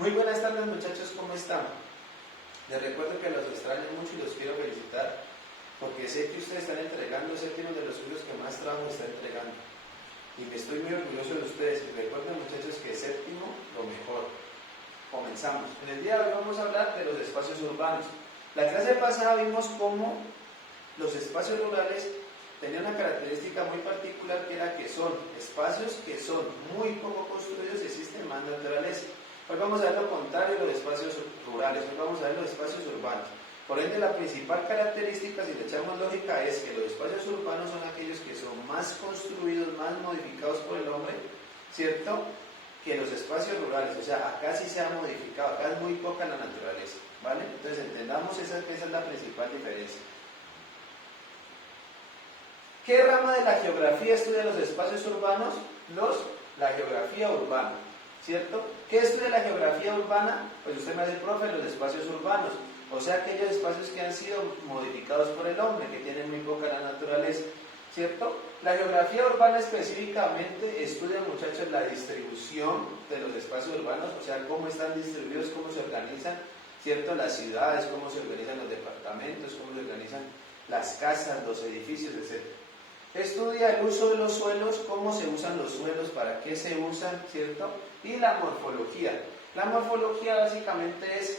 Muy buenas tardes muchachos, ¿cómo están? Les recuerdo que los extraño mucho y los quiero felicitar porque sé que ustedes están entregando séptimos de los suyos que más trabajo están entregando y me estoy muy orgulloso de ustedes. Y recuerden muchachos que séptimo lo mejor. Comenzamos. En el día de hoy vamos a hablar de los espacios urbanos. La clase pasada vimos cómo los espacios rurales tenían una característica muy particular, que era que son espacios que son muy poco construidos y existen más naturaleza. Hoy vamos a ver lo contrario de los espacios rurales, hoy vamos a ver los espacios urbanos. Por ende, la principal característica, si le echamos lógica, es que los espacios urbanos son aquellos que son más construidos, más modificados por el hombre, ¿cierto?, que los espacios rurales. O sea, acá sí se ha modificado, acá es muy poca la naturaleza, ¿vale? Entonces entendamos esa es la principal diferencia. ¿Qué rama de la geografía estudia los espacios urbanos? La geografía urbana, ¿cierto? ¿Qué estudia la geografía urbana? Pues usted me dice, profe, los espacios urbanos, o sea, aquellos espacios que han sido modificados por el hombre, que tienen muy poca la naturaleza, ¿cierto? La geografía urbana específicamente estudia, muchachos, la distribución de los espacios urbanos, o sea, cómo están distribuidos, cómo se organizan, ¿cierto?, las ciudades, cómo se organizan los departamentos, cómo se organizan las casas, los edificios, etc. Estudia el uso de los suelos, cómo se usan los suelos, para qué se usan, ¿cierto? Y la morfología. La morfología básicamente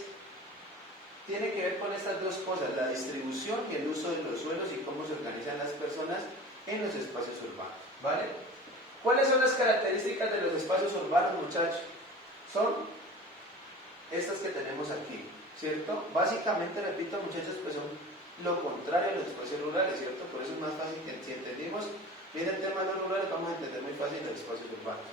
tiene que ver con estas dos cosas, la distribución y el uso de los suelos y cómo se organizan las personas en los espacios urbanos, ¿vale? ¿Cuáles son las características de los espacios urbanos, muchachos? Son estas que tenemos aquí, ¿cierto? Básicamente, repito, muchachos, pues son lo contrario a los espacios rurales, ¿cierto? Por eso es más fácil que si entendimos bien el tema de los rurales, vamos a entender muy fácil los espacios urbanos.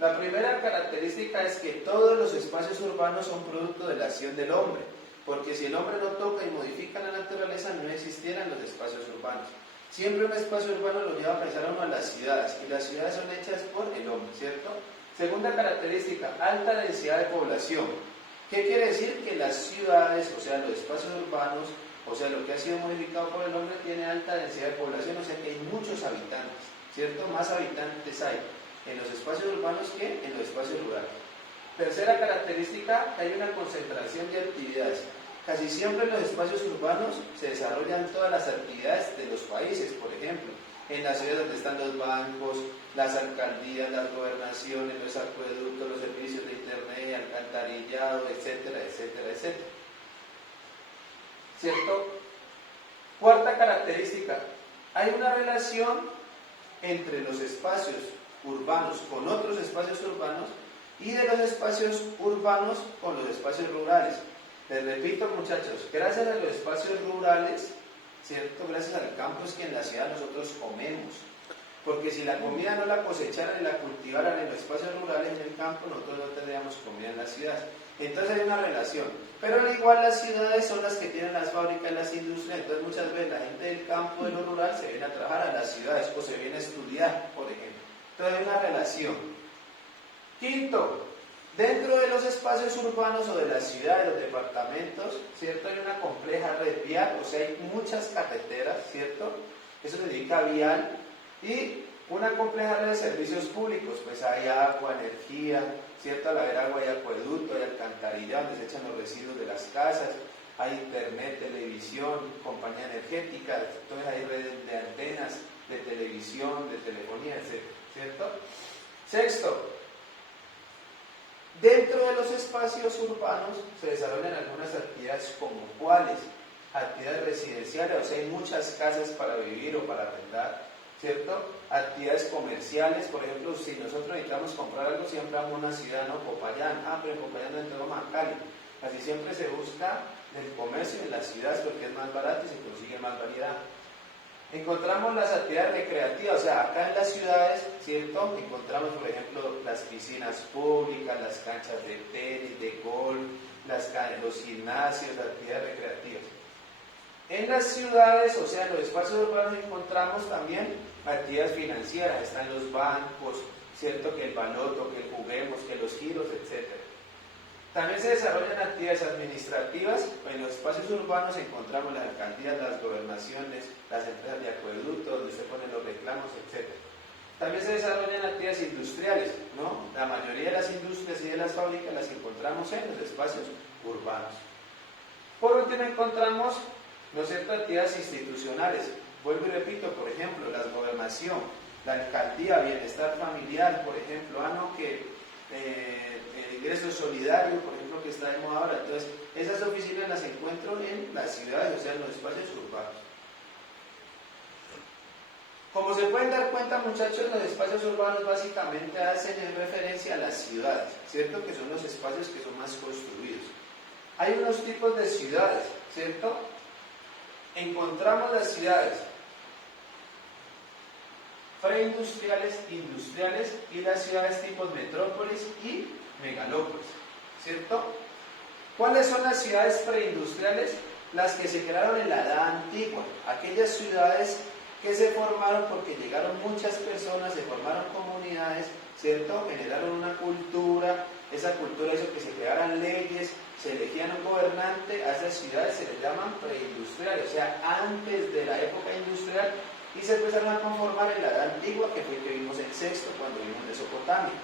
La primera característica es que todos los espacios urbanos son producto de la acción del hombre, porque si el hombre no toca y modifica la naturaleza, no existieran los espacios urbanos. Siempre un espacio urbano lo lleva a pensar uno a las ciudades, y las ciudades son hechas por el hombre, ¿cierto? Segunda característica, alta densidad de población. ¿Qué quiere decir? Que las ciudades, o sea, los espacios urbanos, o sea, lo que ha sido modificado por el hombre, tiene alta densidad de población, o sea que hay muchos habitantes, ¿cierto? Más habitantes hay en los espacios urbanos que en los espacios rurales. Tercera característica, hay una concentración de actividades. Casi siempre en los espacios urbanos se desarrollan todas las actividades de los países, por ejemplo, en las ciudades donde están los bancos, las alcaldías, las gobernaciones, los acueductos, los servicios de internet, alcantarillado, etcétera, etcétera, etcétera. ¿Cierto? Cuarta característica, hay una relación entre los espacios urbanos con otros espacios urbanos y de los espacios urbanos con los espacios rurales. Les repito, muchachos, gracias a los espacios rurales, ¿cierto?, gracias al campo es que en la ciudad nosotros comemos, porque si la comida no la cosecharan y la cultivaran en los espacios rurales, en el campo, nosotros no tendríamos comida en la ciudad. Entonces hay una relación, pero al igual las ciudades son las que tienen las fábricas, las industrias. Entonces muchas veces la gente del campo, de lo rural, se viene a trabajar a las ciudades o se viene a estudiar, por ejemplo. Entonces hay una relación. Quinto, dentro de los espacios urbanos o de las ciudades, los departamentos, ¿cierto?, hay una compleja red vial, o sea, hay muchas carreteras, ¿cierto? Eso significa vial, y una compleja red de servicios públicos, pues hay agua, energía, ¿cierto? Al haber agua hay acueducto, hay alcantarillado donde se echan los residuos de las casas, hay internet, televisión, compañía energética, entonces hay redes de antenas, de televisión, de telefonía, etc., ¿cierto? Sexto, dentro de los espacios urbanos se desarrollan algunas actividades como cuáles, actividades residenciales, o sea, hay muchas casas para vivir o para arrendar, ¿cierto? Actividades comerciales, por ejemplo, si nosotros necesitamos comprar algo, siempre vamos a una ciudad, ¿no? Popayán, pero en Popayán no entramos a Cali. Así siempre se busca el comercio en las ciudades porque es más barato y se consigue más variedad. Encontramos las actividades recreativas, o sea, acá en las ciudades, ¿cierto?, encontramos, por ejemplo, las piscinas públicas, las canchas de tenis, de golf, los gimnasios, las actividades recreativas. En las ciudades, o sea, en los espacios urbanos, encontramos también actividades financieras, están los bancos, ¿cierto?, que el baloto, que el juguemos, que los giros, etc. También se desarrollan actividades administrativas. En los espacios urbanos encontramos las alcaldías, las gobernaciones, las empresas de acueducto, donde se ponen los reclamos, etc. También se desarrollan actividades industriales, ¿no? La mayoría de las industrias y de las fábricas las encontramos en los espacios urbanos. Por último encontramos, ¿no es cierto?, actividades institucionales. Vuelvo y repito, por ejemplo, la gobernación, la alcaldía, bienestar familiar, por ejemplo, el ingreso solidario, por ejemplo, que está de moda ahora. Entonces, esas oficinas las encuentro en las ciudades, o sea, en los espacios urbanos. Como se pueden dar cuenta, muchachos, los espacios urbanos básicamente hacen referencia a las ciudades, ¿cierto? Que son los espacios que son más construidos. Hay unos tipos de ciudades, ¿cierto? Encontramos las ciudades preindustriales, industriales y las ciudades tipos metrópolis y megalópolis, ¿cierto? ¿Cuáles son las ciudades preindustriales? Las que se crearon en la Edad Antigua, aquellas ciudades que se formaron porque llegaron muchas personas, se formaron comunidades, ¿cierto? Generaron una cultura, esa cultura hizo que se crearan leyes, se elegían un gobernante. A esas ciudades se les llaman preindustriales, o sea, antes de la época industrial, y se empezaron a conformar en la Edad Antigua, que fue que vimos en Sexto, cuando vimos Mesopotamia.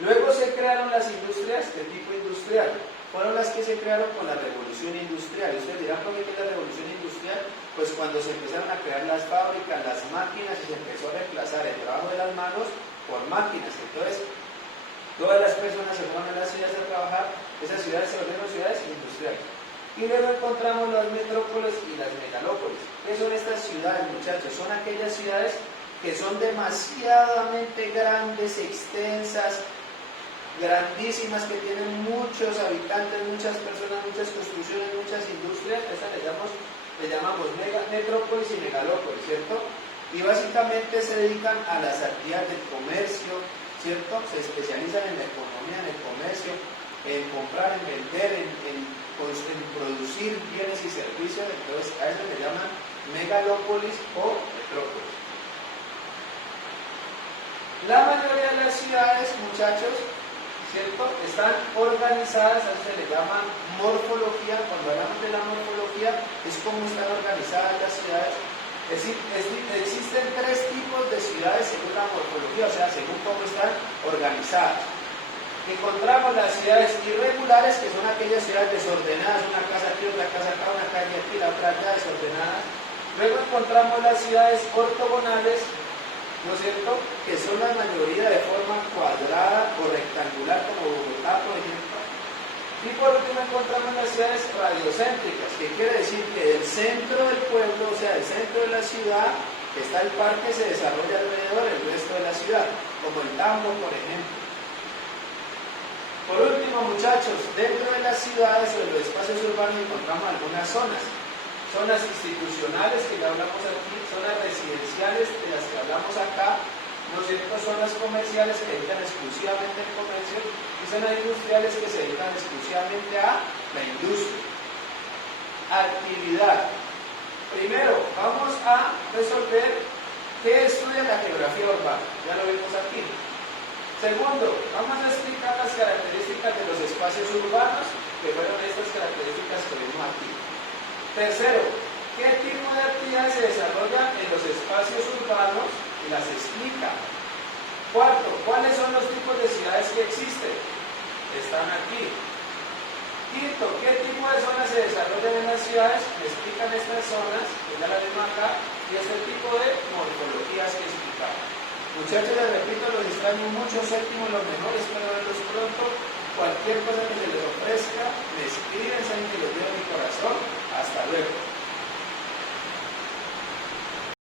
Luego se crearon las industrias de tipo industrial, fueron las que se crearon con la revolución industrial. Ustedes dirán, ¿por qué es la revolución industrial? Pues cuando se empezaron a crear las fábricas, las máquinas, y se empezó a reemplazar el trabajo de las manos por máquinas. Entonces, todas las personas se fueron a las ciudades a trabajar, esas ciudades se volvieron ciudades industriales. Y luego encontramos las metrópolis y las megalópolis. ¿Qué son estas ciudades, muchachos? Son aquellas ciudades que son demasiadamente grandes, extensas, grandísimas, que tienen muchos habitantes, muchas personas, muchas construcciones, muchas industrias. Estas le llamamos metrópolis y megalópolis, ¿cierto? Y básicamente se dedican a las actividades del comercio, ¿cierto? Se especializan en la economía, en el comercio, en comprar, en vender, en producir bienes y servicios. Entonces a eso le llaman megalópolis o metrópolis. La mayoría de las ciudades, muchachos, ¿cierto?, están organizadas, a eso se le llama morfología. Cuando hablamos de la morfología, es cómo están organizadas las ciudades. Es decir, existen tres tipos de ciudades según la morfología, o sea, según cómo están organizadas. Encontramos las ciudades irregulares, que son aquellas ciudades desordenadas, una casa aquí, otra casa acá, una calle aquí, la otra allá, desordenadas. Luego encontramos las ciudades ortogonales, ¿no es cierto?, que son la mayoría de forma cuadrada o rectangular, como Bogotá, por ejemplo. Y por último encontramos las ciudades radiocéntricas, que quiere decir que del centro del pueblo, o sea, del centro de la ciudad, que está el parque, se desarrolla alrededor el resto de la ciudad, como el Tambo, por ejemplo. Por último, muchachos, dentro de las ciudades o de los espacios urbanos encontramos algunas zonas. Zonas institucionales, que ya hablamos aquí, zonas residenciales, de las que hablamos acá, ¿no es cierto?, zonas comerciales que se dedican exclusivamente al comercio, y zonas industriales que se dedican exclusivamente a la industria. Actividad. Primero, vamos a resolver qué estudia la geografía urbana. Ya lo vimos aquí. Segundo, vamos a explicar las características de los espacios urbanos, que fueron estas características que vimos aquí. Tercero, ¿qué tipo de actividades se desarrollan en los espacios urbanos? Y las explica. Cuarto, ¿cuáles son los tipos de ciudades que existen? Están aquí. Quinto, ¿qué tipo de zonas se desarrollan en las ciudades? Me explican estas zonas, que ya las vemos acá, y este tipo de morfologías que explicamos. Muchachos, les repito, los extraño mucho, séptimo, los mejores, espero verlos pronto. Cualquier cosa que se les ofrezca, me escriben, saben que los llevo en mi corazón. Hasta luego.